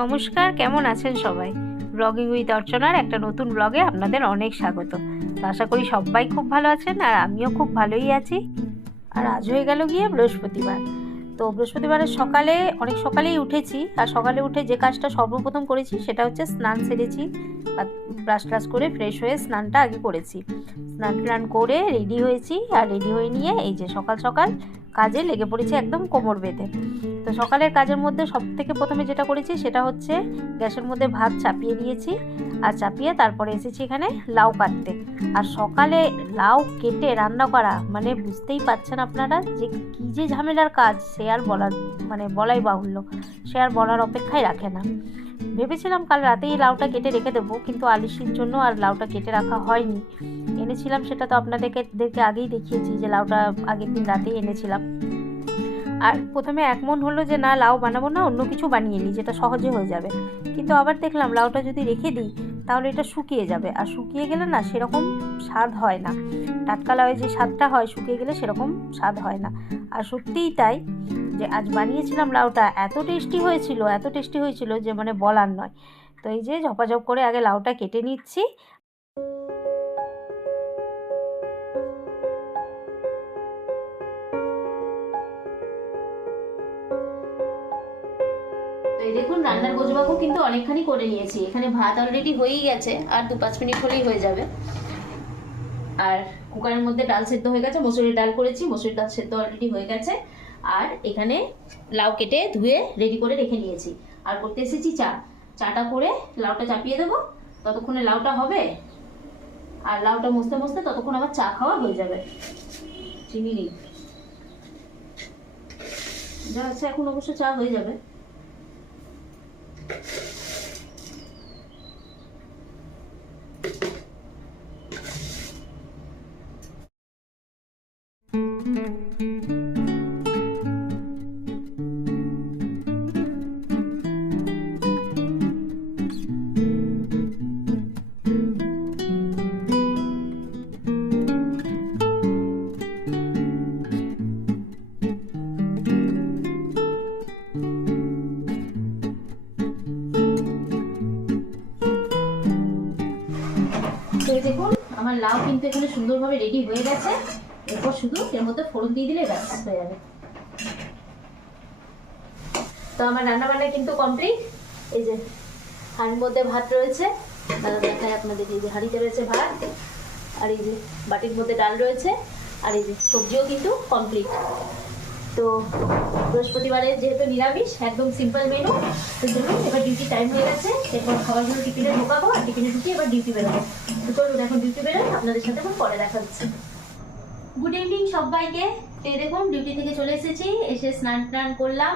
নমস্কার, কেমন আছেন সবাই? ব্লগিং উইথ অর্চনার একটা নতুন ব্লগে আপনাদের অনেক স্বাগত। তো আশা করি সবাই খুব ভালো আছেন, আর আমিও খুব ভালোই আছি। আর আজ হয়ে গেল গিয়ে বৃহস্পতিবার। তো বৃহস্পতিবারের অনেক সকালেই উঠেছি, আর সকালে উঠে যে কাজটা সর্বপ্রথম করেছি সেটা হচ্ছে স্নান সেরেছি। ব্রাশ ট্রাশ করে ফ্রেশ হয়ে স্নানটা আগে করেছি। স্নান করে রেডি হয়েছি, আর রেডি হয়ে নিয়ে এই যে সকাল সকাল কাজে লেগে পড়েছি একদম কোমর বেঁধে। তো সকালের কাজের মধ্যে সব থেকে প্রথমে যেটা করেছি সেটা হচ্ছে গ্যাসের মধ্যে ভাত চাপিয়ে দিয়েছি, আর চাপিয়ে তারপরে এসেছি এখানে লাউ কাটতে। আর সকালে লাউ কেটে রান্না করা মানে বুঝতেই পারছেন আপনারা যে কী যে ঝামেলার কাজ, সে আর বলাই বাহুল্য, সে আর বলার অপেক্ষায় রাখে না। ভেবেছিলাম কাল রাতেই লাউটা কেটে রেখে দেবো, কিন্তু আলিশির জন্য আর লাউটা কেটে রাখা হয়নি। এনেছিলাম সেটা তো আপনাদেরকে আগেই দেখিয়েছি যে লাউটা আগের দিন রাতেই এনেছিলাম। আর প্রথমে এক মন হলো যে না, লাউ বানাবো না, অন্য কিছু বানিয়ে নিই যেটা সহজে হয়ে যাবে। কিন্তু আবার দেখলাম লাউটা যদি রেখে দিই তাহলে এটা শুকিয়ে যাবে, আর শুকিয়ে গেলে না সেরকম স্বাদ হয় না। টাটকা লাউয়ের যে স্বাদটা হয় শুকিয়ে গেলে সেরকম স্বাদ হয় না। আর সত্যিই তাই, যে আজ বানিয়েছিলাম লাউটা এত টেস্টি হয়েছিল যে মানে বলার নয়। তো এই যে ঝপাঝপ করে আগে লাউটা কেটে নিচ্ছি। দেখুন রান্নার গোজবাবু কিন্তু অনেকখানি করে নিয়েছি। এখানে ভাত অলরেডি হয়েই গেছে, আর 2-5 মিনিট হলেই হয়ে যাবে। আর কুকারের মধ্যে ডাল সেদ্ধ হয়ে গেছে, মসুরির ডাল করেছি, মসুরির ডাল সেদ্ধ অলরেডি হয়ে গেছে। আর এখানে লাউ কেটে ধুয়ে রেডি করে রেখে নিয়েছি। আর করতে এসেছি চাটা করে লাউটা চাপিয়ে দেবো, ততক্ষণে লাউটা হবে। আর লাউটা মস্তে মস্তে ততক্ষণ আমার চা খাওয়া হয়ে যাবে। চিনি নেই, যা আছে এখন অবশ্য চা হয়ে যাবে। দেখুন আমার লাউ কিন্তু এখানে সুন্দরভাবে রেডি হয়ে গেছে। এরপর শুধু এর মধ্যে ফোড়ন দিয়ে দিলে ব্যাস হয়ে যাবে। তো আমার রান্না বান্না কিন্তু কমপ্লিট। এই যে হাঁড়ির মধ্যে ভাত রয়েছে, দাদা দেখায় আপনাদের, এই যে হাঁড়িতে রয়েছে ভাত, আর এই যে বাটির মধ্যে ডাল রয়েছে, আর এই যে সবজিও কিন্তু কমপ্লিট। তো বৃহস্পতিবারে যেহেতু নিরামিষ, একদম সিম্পল মেনু, সেই জন্য এবার ডিউটি টাইম হয়ে গেছে। এরপর খাবারগুলো টিফিনে ঢোকাবো, আর টিফিনে ঢুকিয়ে এবার ডিউটি বেরোবো। তো চলুন এখন ডিউটি বেরোয়, আপনাদের সাথে এখন পরে দেখা হচ্ছে। গুড ইভিনিং সবাইকে। এই দেখুন ডিউটি থেকে চলে এসেছি, এসে স্নান করলাম,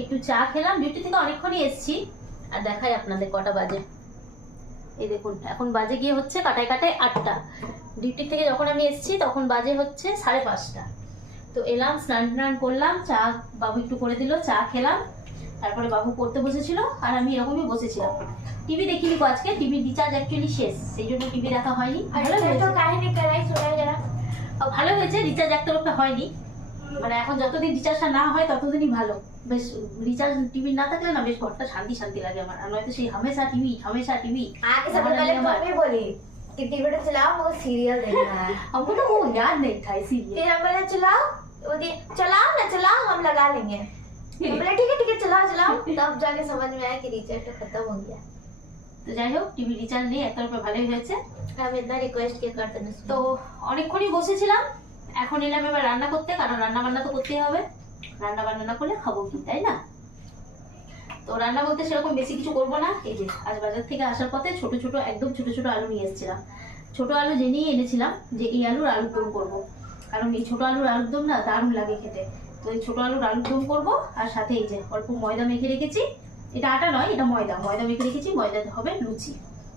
একটু চা খেলাম। ডিউটি থেকে অনেকক্ষণই এসেছি। আর দেখাই আপনাদের কটা বাজে। এই দেখুন এখন বাজে গিয়ে হচ্ছে কাটায় 8টা। ডিউটি থেকে যখন আমি এসেছি তখন বাজে হচ্ছে 5:30। তো এলাম, স্নান করলাম, চা বাবু একটু করে দিল, চা খেলাম। তারপরে বাবু পড়তে বসেছিল, আর আমি এরকমই বসেছিলাম। টিভি দেখিনি গো আজকে, টিভির রিচার্জ অ্যাকচুয়ালি শেষ, সেই জন্য টিভি দেখা হয়নি। ভালো হয়েছে রিচার্জ একটা রূপে হয়নি, মানে এখন যতদিন রিচার্জটা না হয় ততদিনই ভালো। বেশ রিচার্জ টিভি না থাকলে না বেশ ঘরটা শান্তি লাগে আমার। আর নয়তো সেই হামেশা টিভি बोली कि टीवी चलाओ, मुझे सीरियल देखना है। हमको तो वो याद नहीं था इसीलिए। फिर हम बोले चलाओ, बोली चलाओ ना, चलाओ हम लगा लेंगे। हम बोले ठीक है चलाओ। तब जाके समझ में आया कि रिचार्ज तो खत्म हो गया। তো যাই হোক টিভি রিচার্জ নেই, একটা রূপে ভালোই হয়েছে। हम इतना रिक्वेस्ट किया करते हैं। তো অনেকক্ষণই বসেছিলাম, এখন এলাম এবার রান্না করতে, কারণ রান্না বান্না তো করতেই হবে। রান্না বান্না না করলে খাবো কি, তাই না? তো রান্না বলতে সেরকম বেশি কিছু করবো না। এই যে আজ বাজার থেকে আসার পথে একদম ছোট ছোট আলু নিয়ে এসেছিলাম। ছোট আলু জেনেই এনেছিলাম যে এই আলুর আলুর দম করবো, কারণ এই ছোট আলুর আলুর দম না দারুণ লাগে খেতে। তো এই ছোট আলুর আলুর দম করবো, আর সাথে এই যে অল্প ময়দা মেখে রেখেছি। এটা আটা নয়, এটা ময়দা মেখে রেখেছি। ময়দা হবে লুচি।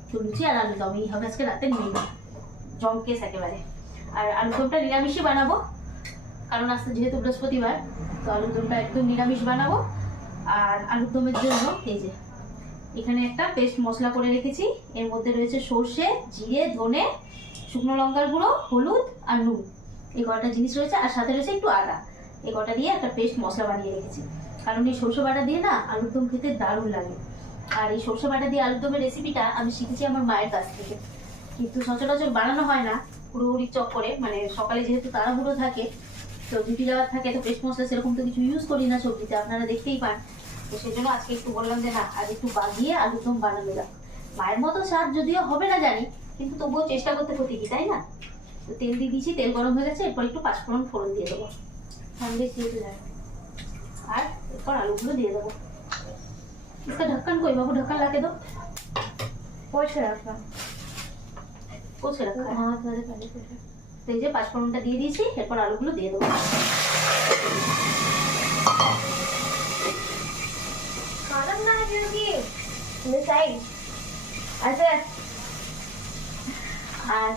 তো লুচি আর আলুর দম এই হবে আজকে রাতের মেনু, জমকেস একেবারে। আর আলুর দমটা নিরামিষই বানাবো, কারণ আজকে যেহেতু বৃহস্পতিবার, তো আলুর দমটা একদম নিরামিষ বানাবো। আর আলুর দমের জন্য এই যে এখানে একটা পেস্ট মশলা করে রেখেছি। এর মধ্যে রয়েছে সর্ষে, জিরে, ধনে, শুকনো লঙ্কার গুঁড়ো, হলুদ আর নুন, এই কটা জিনিস রয়েছে। আর সাথে রয়েছে একটু আদা। এই কটা দিয়ে একটা পেস্ট মশলা বানিয়ে রেখেছি, কারণ এই সরষে বাটা দিয়ে না আলুর দম খেতে দারুণ লাগে। আর এই সর্ষে বাটা দিয়ে আলুর দমের রেসিপিটা আমি শিখেছি আমার মায়ের কাছ থেকে, কিন্তু সচরাচর বানানো হয় না পুরোপুরি চক্করে, মানে সকালে যেহেতু তাড়াহুড়ো থাকে, তো ডিউটি যাওয়ার থাকে, তো পেস্ট মশলা সেরকম তো কিছু ইউজ করি না সবজিতে, আপনারা দেখতেই পান। তো সেই জন্য আজকে একটু বললাম যে না, আজ একটু বাগিয়ে আলুর দম বানানো যাক। মায়ের মতো স্বাদ যদিও হবে না জানি, কিন্তু তবুও চেষ্টা করতে ক্ষতি কি, তাই না? তো তেল দিয়ে দিয়েছি, তেল গরম হয়ে গেছে, এরপর একটু পাঁচফোড়ন ফোড়ন দিয়ে দেবো, সঙ্গে দিয়ে যায়। আর এরপর আলুগুলো দিয়ে দেবো। इसका ढक्कन कोई बाबू ढक्कन ला के दो। पोछ रखा पोछे रखा है। हाँ थोड़े पहले पोछा। तो এই যে পাঁচফোড়নটা দিয়ে দিয়েছি, এরপর আলুগুলো দিয়ে দেবো। खाना बनाना क्योंकि मिसाइल ऐसे আর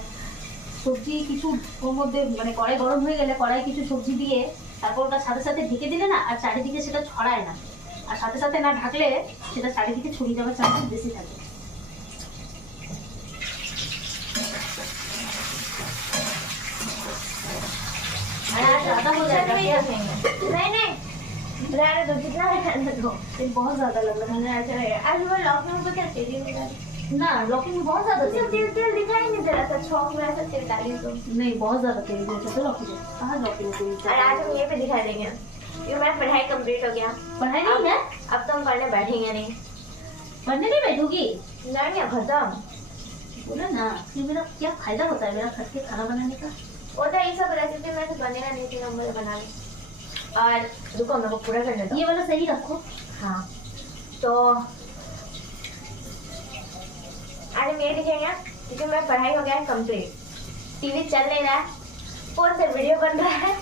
সবজি কিছু ওর মধ্যে মানে কড়াই গরম হয়ে গেলে কড়াই কিছু সবজি দিয়ে তারপর ওটা সাথে সাথে ঢেকে দিলে না আর চারিদিকে সেটা ছড়ায় না, আর সাথে সাথে না ঢাকলে সেটা চারিদিকে ছড়িয়ে যাওয়ার চান্স বেশি থাকে। और आज ज्यादा हो जाएगा नहीं क्या? नहीं नहीं रहने दो, जितना है रहने दो। तेल बहुत ज्यादा लग रहा खाना अच्छा रहेगा। आज वो लॉकडाउन को क्या तेल ही निकाली? है ना, लौकी में बहुत ज्यादा उसमें तेल तेल दिखाई नहीं दे रहा था, छौंक में ऐसा तेल डाली तो। नहीं, बहुत ज्यादा तेल दिया था लौकी में। कहाँ लौकी में तेल? और आज हम ये पे दिखा देंगे ये मेरा पढ़ाई कंप्लीट हो गया। पढ़ाई नहीं है, अब तो हम पढ़ने बैठेंगे नहीं। पढ़ने नहीं बैठोगी? नहीं खत्म। बोला ना, फिर मेरा क्या फायदा होता है मेरा खट के खाना बनाने का? वो तो ये सब रेसिपी में से बनेगा नहीं, थी हम मुझे बना ली। और रुको मेरे को पूरा करने दो। ये वाला सही रखो। हाँ तो आज हम ये दिखेंगे क्योंकि मेरा पढ़ाई हो गया है कंप्लीट, टीवी चल नहीं रहा है, फोन से वीडियो बन रहा है,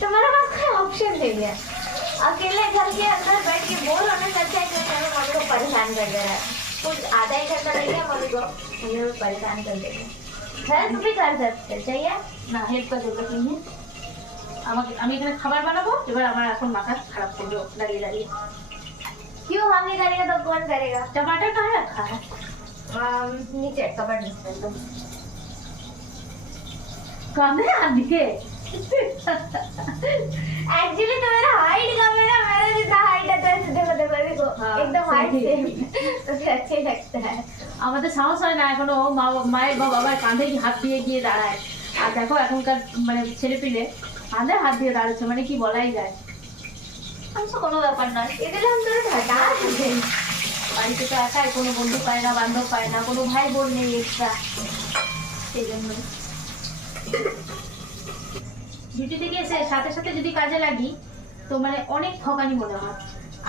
तो मेरे पास कोई ऑप्शन नहीं है। अकेले घर के अंदर बैठ के बोर होने से अच्छा है कि मैं मम्मी को परेशान कर दे रहा है। कुछ आधा ही घंटा लग गया मम्मी को परेशान कर देंगे। हेल्प भी कर सकते चाहिए না, হেল্প করার দরকার নেই। আমি এখানে খাবার বানাবো, এবার আমার এখন মাথা খারাপ করবে দাঁড়িয়ে দাঁড়িয়ে। क्यों हम नहीं करेंगे तो कौन करेगा? टमाटर कहाँ रखा है? नीचे कबर्ड में एकदम कांदे आदि एक्चुअली तो मेरा हाइट कम है ना, मेरा जितना हाइट है तो ऐसे देखो देखो देखो हाँ, एकदम हाइट सही। सेम तो फिर अच्छे लगता है। আমাদের সাহস হয় না এখনো মায়ের বা বাবার কাঁধে হাত দিয়ে গিয়ে দাঁড়ায়। আর দেখো এখনকার মানে ছেলে পিলে কাঁধে হাত দিয়ে দাঁড়াচ্ছে, মানে কি বলাই যায়। আচ্ছা কোনো ব্যাপার নয়, इधर हम थोड़ा हटा देते हैं। বাড়িতে তো একাই, কোনো বন্ধু পায় না, বান্ধব পায় না, কোনো ভাই বোন নেই এক্সট্রা, সেই জন্য। ডিউটি থেকে এসে সাথে সাথে যদি কাজে লাগি তো মানে অনেক থকানি মনে হয়।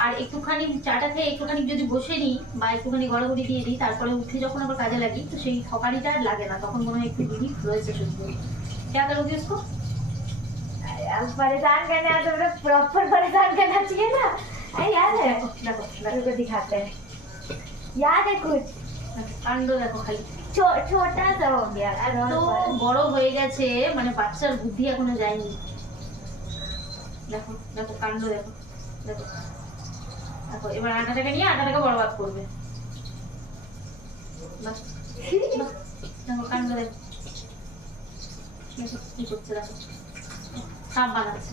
আর একটুখানি চাটা খেয়ে একটুখানি যদি বসে নিই বা একটুখানি গড়াগড়ি দিয়ে দিই, তারপরে উঠে যখন আবার কাজে লাগি তো সেই থকানিটা আর লাগে না, তখন মনে হয় একটু রিলিফ রয়েছে শরীরে। क्या करोगे उसको? अब परेशान करने आते तो प्रॉपर परेशान करना चाहिए ना। अरे याद है देखो देखो को दिखाते हैं, याद है कुछ কাণ্ড দেখো খালি। छोटा सा हो गया তো বড় হয়ে গেছে, মানে বাচ্চার বুদ্ধি এখনো যায়নি। দেখো দেখো কাণ্ড দেখো দেখো দেখো। এবার আটাটাকে নিয়ে আটাটাকে বরবাদ করবে। বাহ, বাহ, দেখো কাণ্ড দেখো দেখো কি করছে, দেখো সাপ বানাচ্ছে।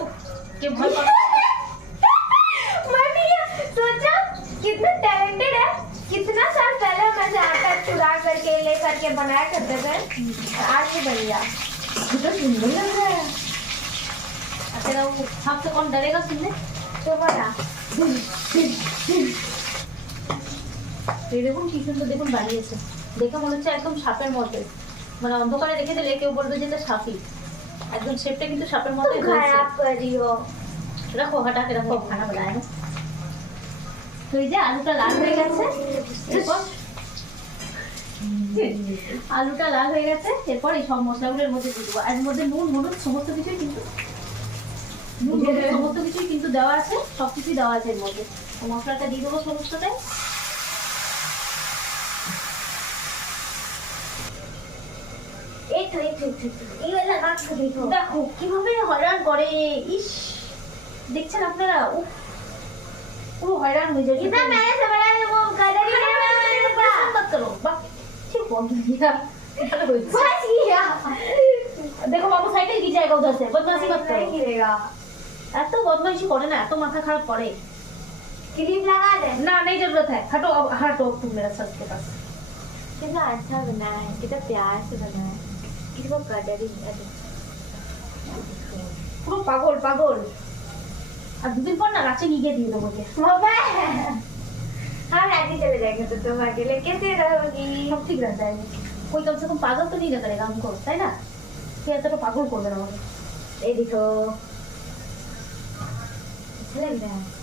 উফ, কে ভয় পাবে? मम्मी सोचो कितना टैलेंटेड है, कितना साल पहले हम ऐसे आटा चुरा करके ले करके बनाया करते थे, आज भी बन गया। कितना सुंदर लग रहा है। तेरा वो सांप से कौन डरेगा सुनने? तो बना এই দেখুন কি সুন্দর, দেখুন বানিয়েছে, দেখে মনে হচ্ছে একদম সাপের মতো, মানে অন্ধকারে রেখে দিলে কেউ বলবে যে এটা সাপই, একদম শেপটা কিন্তু সাপের মতো। तुम खराब कर रही हो। রাখো হাটাকে রাখো, খানা বানায় না। তো এই যে আলুটা লাল হয়ে গেছে, এরপর আলুটা লাল হয়ে গেছে, এরপর এই সব মশলাগুলোর মধ্যে দিয়ে দেবো। এর মধ্যে নুন হলুদ সমস্ত কিছুই কিন্তু সমস্ত কিছুই কিন্তু দেওয়া আছে, সব কিছুই দেওয়া আছে এর মধ্যে। তো মশলাটা দিয়ে দেবো সমস্তটাই। एक ये लगा के देखो। দেখো কিভাবে হয়রান করে, ইস দেখছেন আপনারা, উফ পুরো হয়রান হয়ে যায়। इतना मैंने से बना है वो कलर ही नहीं बना मत करो, বাহ ঠিক বন্ধ दिया बस किया। देखो बाबू साइड गिर जाएगा उधर से, बदमाशी मत नहीं करो। गिरेगा। এত বদমাইশি করে না, এত মাথা খারাপ করে। क्रीम लगा दे। ना नहीं जरूरत है, हटो अब, हटो तुम मेरा सर के पास। कितना अच्छा बना है, कितना प्यार से बना है, कितना कटरी है। পুরো পাগল পাগল। আর দুদিন পর না রাঁচি নিয়ে গিয়ে দিয়ে দেবো ওকে। बाबा हम रांची चले जाएंगे तो तुम अकेले कैसे रहोगी? सब ठीक रहता है, कोई कम से कम पागल तो नहीं करेगा हमको, है ना? कि ऐसा तो पागल कर देना मुझे। ये देखो अच्छा लग रहा है।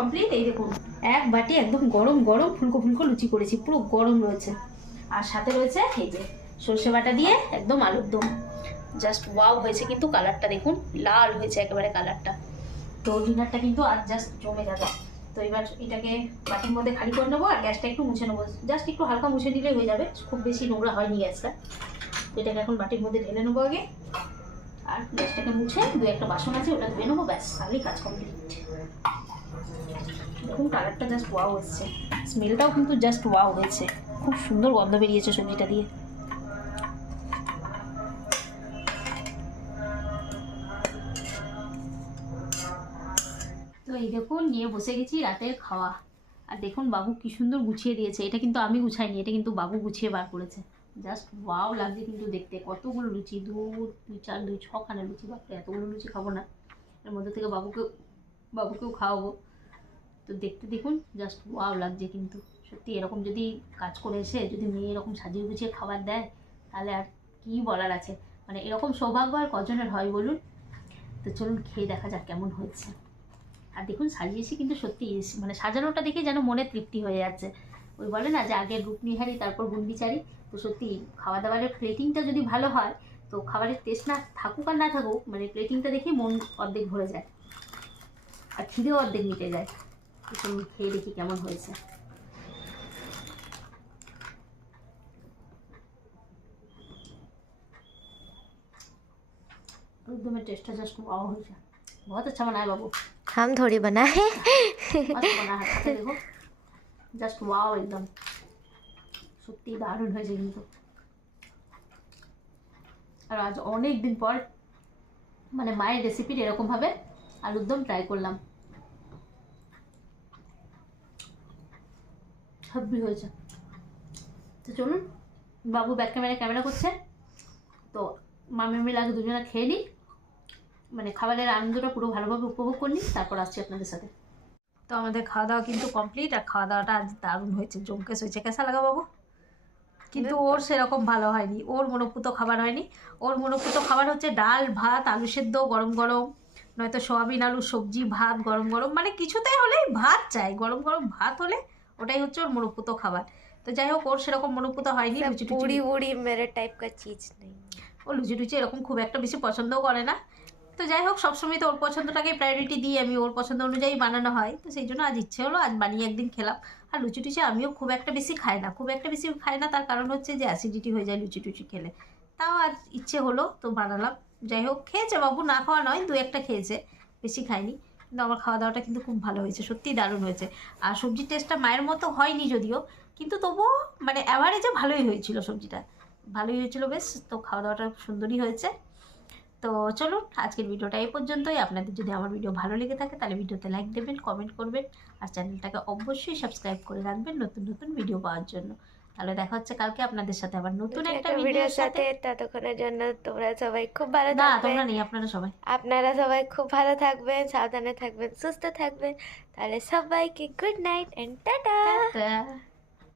কমপ্লিট। এই দেখুন এক বাটি একদম গরম গরম ফুলকো ফুলকো লুচি করেছি, পুরো গরম রয়েছে। আর সাথে রয়েছে এই যে সর্ষে বাটা দিয়ে একদম আলুর দম। জাস্ট ওয়াও হয়েছে, কিন্তু কালারটা দেখুন লাল হয়েছে একেবারে কালারটা। তো ডিনারটা কিন্তু আর জাস্ট জমে যাবে। তো এবার এটাকে বাটির মধ্যে খালি করে নেবো আর গ্যাসটা একটু মুছে নেবো, জাস্ট একটু হালকা মুছে নিলেই হয়ে যাবে, খুব বেশি নোংরা হয়নি গ্যাসটা। তো এটাকে এখন বাটির মধ্যে ঢেলে নেবো আগে, আর গ্যাসটাকে মুছে দু একটা বাসন আছে ওটা ধুয়ে নেবো, ব্যাস তাহলেই কাজ কমপ্লিট। দেখুন কালারটা জাস্ট ওয়াও এসছে, স্মেলটাও কিন্তু জাস্ট ওয়াও হয়েছে, খুব সুন্দর গন্ধ বেরিয়েছে সবজিটা দিয়ে। তো এই দেখুন নিয়ে বসে গেছি রাতের খাওয়া। আর দেখুন বাবু কি সুন্দর গুছিয়ে দিয়েছে, এটা কিন্তু আমি গুছাইনি, এটা কিন্তু বাবু গুছিয়ে বার করেছে। জাস্ট ওয়াও লাগছে কিন্তু দেখতে, কতগুলো লুচি, 2 2 4 2 6খানা লুচি, বাপরে এতগুলো লুচি খাবো না, এর মধ্যে থেকে বাবুকেও খাওয়াবো। তো দেখতে দেখুন জাস্ট ওয়াও লাগছে কিন্তু সত্যি। এরকম যদি কাজ করে এসে যদি মেয়ে এরকম সাজিয়ে গুছিয়ে খাবার দেয় তাহলে আর কি বলার আছে, মানে এরকম সৌভাগ্য আর কজনের হয় বলুন। তো চলুন খেয়ে দেখা যাক কেমন হয়েছে। আর দেখুন সাজিয়েছি কিন্তু সত্যি, মানে সাজানোটা দেখে যেন মনে তৃপ্তি হয়ে যাচ্ছে। ওই বলে না যে আগে রূপ নিহারি তারপর গুন্ডিচারি, তো সত্যি খাওয়া দাওয়ারের প্লেটিংটা যদি ভালো হয় তো খাবারের টেস্ট না থাকুক আর না থাকুক, মানে প্লেটিংটা দেখে মন অর্ধেক ভরে যায় আর খিদেও অর্ধেক মিটে যায়। চলুন খেয়ে দেখি কেমন হয়েছে। एकदम टेस्टটা জাস্ট ওয়াও হয়েছে, बहुत अच्छा बना है बाबू। हम थोड़ी बनाए मस्त बना है, खाते देखो জাস্ট ওয়াও একদম সত্যি দারুণ হয়েছে কিন্তু। আর আজ অনেক দিন পর মানে মায়ের রেসিপির এরকমভাবে আলুর দম ট্রাই করলাম, সবই হয়েছে। তো চলুন বাবু ব্যাক ক্যামেরা করছে, তো মামি মিলে আগে দুজনে খেয়ে নিই, মানে খাবারের আনন্দটা পুরো ভালোভাবে উপভোগ করে নিই, তারপর আসছি আপনাদের সাথে। তো আমাদের খাওয়া দাওয়া কিন্তু কমপ্লিট, আর খাওয়া দাওয়াটা আজ দারুণ হয়েছে, জমকেশ হয়েছে। কেসা লাগা বাবু? কিন্তু ওর সেরকম ভালো হয়নি, ওর মনোপুত খাবার হয়নি। ওর মনোপুত খাবার হচ্ছে ডাল ভাত আলু সেদ্ধ গরম গরম, নয়তো সোয়াবিন আলু সবজি ভাত গরম গরম, মানে কিছুতেই হলেই ভাত চাই, গরম গরম ভাত হলে ওটাই হচ্ছে ওর মনোপুত খাবার। তো যাই হোক ওর সেরকম মনোপুত হয়নি। লুচি पूरी वूड़ी मेरे टाइप का चीज नहीं। ও লুচি টুচি এরকম খুব একটা বেশি পছন্দও করে না। তো যাই হোক সবসময় তো ওর পছন্দটাকে প্রায়োরিটি দিই আমি, ওর পছন্দ অনুযায়ী বানানো হয়, তো সেই জন্য আজ ইচ্ছে হলো, আজ বানিয়ে একদিন খেলাম। আর লুচি টুচি আমিও খুব একটা বেশি খাই না, তার কারণ হচ্ছে যে অ্যাসিডিটি হয়ে যায় লুচি টুচি খেলে। তাও আজ ইচ্ছে হলো তো বানালাম। যাই হোক খেয়েছে বাবু, না খাওয়া নয়, 2-1টা খেয়েছে, বেশি খায়নি। কিন্তু আমার খাওয়া দাওয়াটা কিন্তু খুব ভালো হয়েছে, সত্যিই দারুণ হয়েছে। আর সবজির টেস্টটা মায়ের মতো হয়নি যদিও, কিন্তু তবুও মানে অ্যাভারেজে ভালোই হয়েছিল, সবজিটা ভালোই হয়েছিল বেশ। তো খাওয়া দাওয়াটা সুন্দরই হয়েছে। তো চলুন আজকের ভিডিওটা এই পর্যন্তই। আপনাদের যদি আমার ভিডিও ভালো লেগে থাকে তাহলে ভিডিওতে লাইক দেবেন, কমেন্ট করবেন, আর চ্যানেলটাকে অবশ্যই সাবস্ক্রাইব করে রাখবেন নতুন নতুন ভিডিও পাওয়ার জন্য। তাহলে দেখা হচ্ছে কালকে আপনাদের সাথে আবার নতুন একটা ভিডিওর সাথে। ততক্ষণের জন্য তোমরা সবাই খুব ভালো না থাকবেন। তোমরা নেই, আপনারা সবাই খুব ভালো থাকবেন, সাবধানে থাকবেন, সুস্থ থাকবেন। তাহলে সবাইকে good night and tata. Tata.